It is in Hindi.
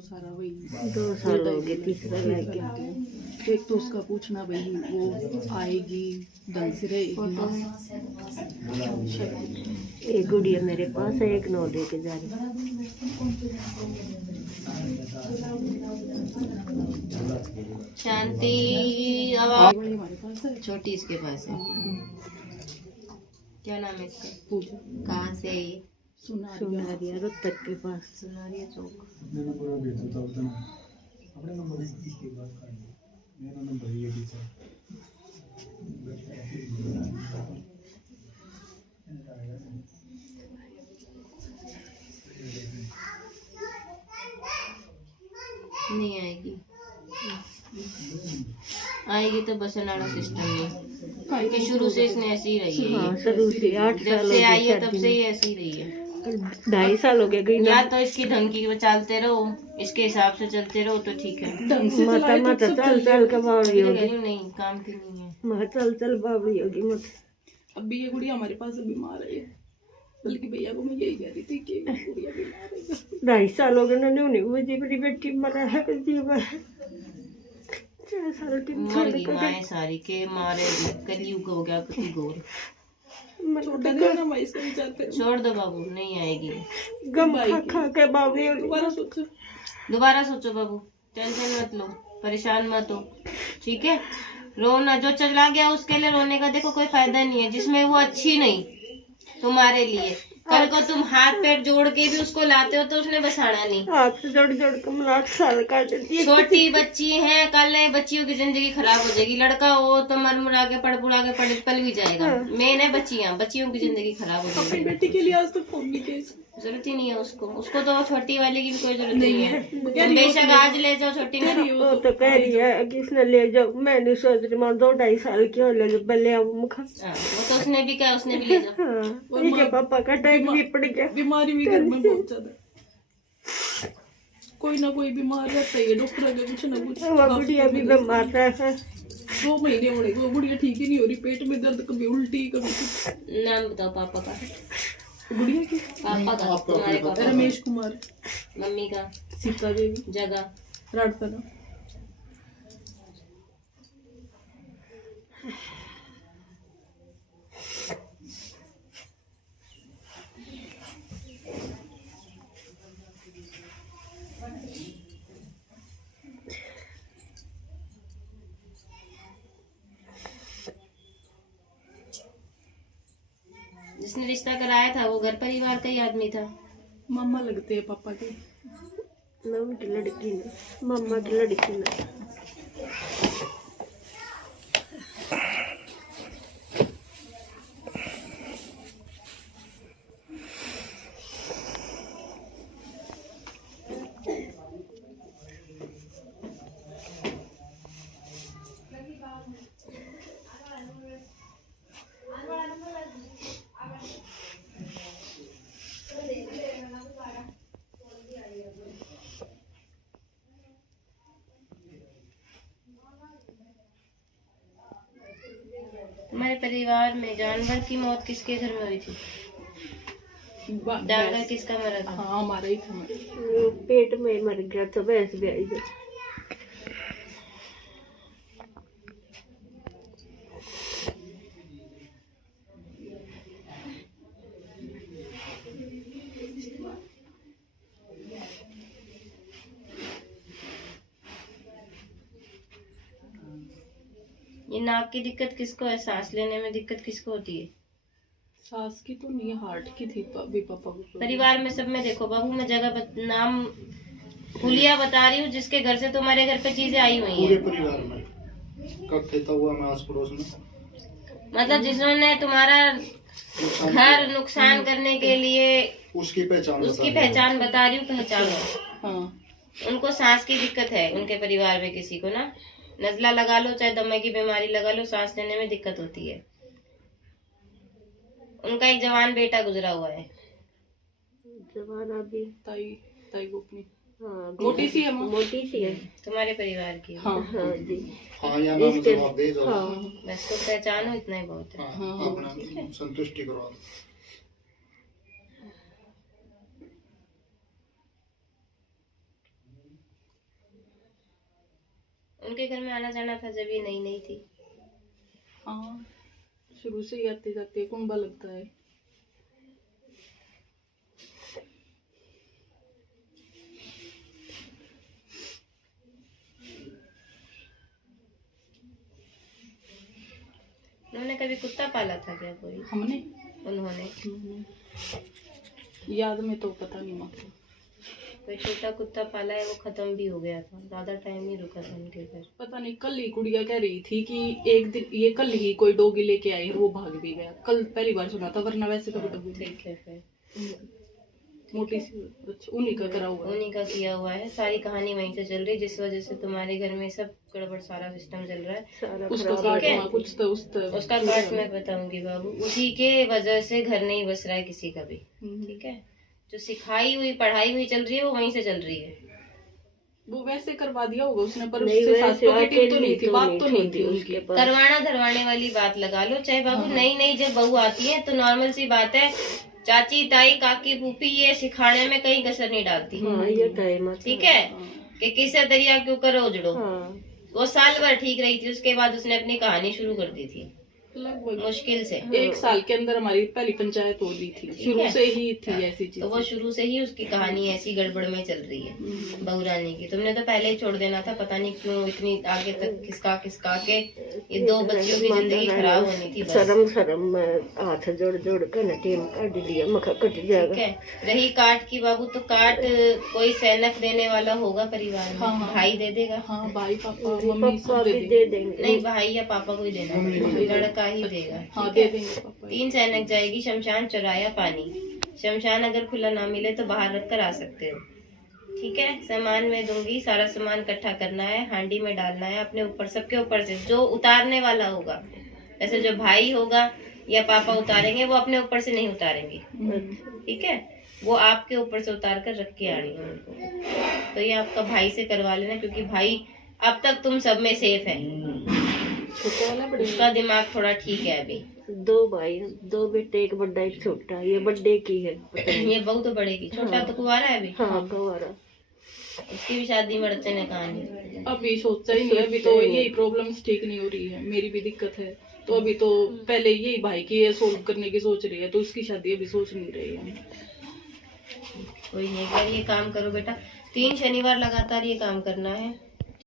वो सारा वही 2 साल हो गए, तीसरा रह गया। एक तो उसका पूछना भाई वो आएगी ढंग से रहेगी। एक गुड़िया मेरे पास है, एक 9 लेके जा रही। शांति आवाज हमारे पास है छोटी इसके पास है। क्या नाम है इसका? पूजा कहाँ से है ये? सुनारिया रोहतक के पास। सुनारिया चौक। नहीं आएगी, आएगी तो बसनाड़ा सिस्टम में, क्योंकि शुरू से इसने ऐसी ही रही है। हाँ, शुरू से 8 जब साल से हो आई है गए, तब से ही ऐसी रही है। 2.5 साल हो गए गई ना। या तो इसकी धमकी में चलते रहो, इसके हिसाब से चलते रहो तो ठीक है। ढंग से माता चलाए तो माता सब चल चल के बावड़ी होगी। नहीं काम की नहीं है। माँ चल चल बावड़ी होगी मत। अब भी ये गुड़िया हमारे पास बीमार है, बल्कि भैया को मैं यही कह रही थी कि ये गुड़िया बीमार है। 2.5 साल हो गए ना, उन्हें मुझे बड़ी बेटी मरा है जीवा है। 4 साल की मर गई माए सारी के मारे, कलयुग हो गया कति गोर। छोटा देना मैं इसका विचार करूं। छोड़ दो बाबू, नहीं आएगी। गम खा खा के बावड़ी होगी। दोबारा सोचो बाबू, टेंशन मत लो, परेशान मत हो, ठीक है? रोना जो चला गया उसके लिए रोने का देखो कोई फायदा नहीं है, जिसमें वो अच्छी नहीं तुम्हारे लिए। कल को तुम हाथ पैर जोड़ के भी उसको लाते हो तो उसने बसाना नहीं। हाथ से जोड़ जोड़ के 8 साल का देती है। छोटी बच्ची है, कल नहीं बच्चियों की जिंदगी खराब हो जाएगी। लड़का हो तो मर मुरा के पड़ पुड़ा के पल भी जाएगा। मेन है बच्चियां, बच्चियों की जिंदगी खराब हो अपनी जाएगी। बेटी के लिए आज तक फोन नहीं किया। जरूरत ही नहीं है उसको, उसको तो छोटी वाले की भी कोई जरूरत नहीं है। है। बेशक आज ले जाओ छोटी में, वो तो कह रही है कि इसने ले जाओ। मैं नहीं सोच रही माँ 2-2.5 साल की हो ले जाओ, बल्ले अब मुखा। वो तो उसने भी कहा, उसने भी ले जाओ। हाँ, इनके पापा का अटैक भी पड़ गया। बीमारी भी घर में बहुत ज्यादा, कोई ना कोई बीमार रहता है, डॉक्टर का कुछ ना कुछ। वो बुढ़िया भी बीमार है। 2 महीने हो गए, वो बुढ़िया ठीक ही नहीं हो रही, पेट में दर्द, कभी उल्टी कभी कुछ। नाम बताओ पापा का। बुढ़िया की पापा का, तुम्हारे पापा। रमेश कुमार। मम्मी का। सीता देवी। जगह। राडपना। जिसने रिश्ता कराया था वो घर परिवार का ही आदमी था। मामा लगते हैं पापा के। मम्मी की लड़की ने, मम्मा की लड़की ने। तुम्हारे परिवार में जानवर की मौत किसके घर में हुई थी? जानवर किसका मरा था? हाँ हमारा ही था। पेट में मर गया था, भैंस भी आई थी। ये नाक की दिक्कत किसको है? सांस लेने में दिक्कत किसको होती है? सास की तो नहीं, हार्ट की थी भी पापा को। परिवार में सब में देखो बाबू, मैं जगह नाम हुलिया बता रही हूँ जिसके घर से तुम्हारे घर पे चीजें आई हुई पूरे हैं। परिवार में कब खेता हुआ मैं आस पड़ोस में, मतलब जिन्होंने तुम्हारा घर नुकसान करने के लिए उसकी पहचान बता रही हूँ, पहचानो। हाँ उनको सांस की दिक्कत है, उनके परिवार में किसी को ना, नजला लगा लो चाहे दमे की बीमारी लगा लो, सांस लेने में दिक्कत होती है। उनका एक जवान बेटा गुजरा हुआ है। जवान अभी ताई ताई गोपनी। हाँ, मोटी सी है, मोटी सी है। तुम्हारे परिवार की। हाँ हाँ जी। हाँ या ना मुझे जवाब दे जाओ। हाँ बस तो पहचानो, इतना ही बहुत है। हाँ, अपना संतुष्टि करो। उनके घर में आना जाना था जब ये नई नई थी। हाँ, शुरू से ही आते जाते कुंबा लगता है। उन्होंने कभी कुत्ता पाला था क्या कोई? हमने उन्होंने याद में तो पता नहीं माँ। कोई छोटा कुत्ता पाला है, वो खत्म भी हो गया था, ज्यादा टाइम नहीं रुका था उनके घर। पता नहीं, कल ही गुड़िया कह रही थी कि एक दिन ये कल ही कोई डॉगी लेके आई और वो भाग भी गया। कल पहली बार सुना था, वरना वैसे कभी डॉगी ठीक है, फिर मोटी सी अच्छा उन्हीं का करा हुआ है। उन्हीं का किया हुआ है। सारी कहानी वहीं से चल रही है, जिस वजह से तुम्हारे घर में सब गड़बड़, सारा सिस्टम चल रहा है। सारा उसका खराब काट हुआ, कुछ तो उसका काट मैं बताऊंगी बाबू। उसी के वजह से घर नहीं बस रहा है किसी का भी। ठीक है, जो सिखाई हुई पढ़ाई हुई चल रही है वो वहीं से चल रही है। वो वैसे करवा दिया होगा उसने, पर नहीं, उससे वैसे साथ तो अकेली नहीं थी, तो बात तो नहीं थी उसके उनकी। पास। करवाना धरवाने वाली बात लगा लो चाहे बाबू। नई नई जब बहू आती है तो नॉर्मल सी बात है, चाची ताई काकी फूफी ये सिखाने में कहीं कसर नहीं डालती। हाँ, ये टाइम ठीक है, कि किससे दरिया क्यों करो उजड़ो। हाँ, वो साल भर ठीक रही थी, उसके बाद उसने अपनी कहानी शुरू कर दी थी लगभग मुश्किल से। 1 साल के अंदर हमारी पहली पंचायत हो गई थी। शुरू से ही थी ऐसी चीज। तो वो शुरू से ही उसकी कहानी ऐसी गड़बड़ में चल रही है बहू रानी की। तुमने तो पहले ही छोड़ देना था, पता नहीं क्यों इतनी आगे तक खिसका खिसका के ये 2 बच्चियों की जिंदगी खराब होनी थी बस। शर्म में हाथ जोड़ जोड़ कर न टीम काट दिया, मखा कट ठीक जाएगा। है, रही काट की बाबू, तो काट कोई सैनक देने वाला होगा परिवार में। हाँ। भाई दे देगा। हाँ, भाई पापा मम्मी पापा सब भी दे दे देंगे। देंगे। नहीं, भाई या पापा को ही देना पड़ेगा, लड़का ही देगा। हाँ, दे देंगे पापा। 3 सैनक जाएगी शमशान, चौराया पानी। शमशान अगर खुला ना मिले तो बाहर रख कर आ सकते हो। ठीक है, सामान में दूंगी, सारा सामान इकट्ठा करना है, हांडी में डालना है, अपने ऊपर, सबके ऊपर से जो उतारने वाला होगा। जैसे जो भाई होगा या पापा उतारेंगे, वो अपने ऊपर से नहीं उतारेंगे। ठीक है, वो आपके ऊपर से उतार कर रख के आनी है उनको। तो ये आपका भाई से करवा लेना, क्योंकि भाई अब तक तुम सब में सेफ है। छोटा वाला बड़े उसका दिमाग थोड़ा ठीक है अभी। 2 भाई, 2 बेटे, एक बड़ा एक छोटा। ये बर्थडे की है। ये बहू तो बढ़ेगी, छोटा तो कुंवारा है अभी। हाँ, गवारा। उसकी भी शादी में बच्चे ने कहानी। अभी सोचा ही नहीं। अभी तो यही प्रॉब्लम्स ठीक नहीं हो रही है, मेरी भी दिक्कत है। तो अभी तो पहले यही भाई की ये सोल्व करने की सोच रही है, तो उसकी शादी अभी सोच नहीं रही है। कोई नहीं, अगर ये काम करो बेटा, 3 शनिवार लगातार ये काम करना है।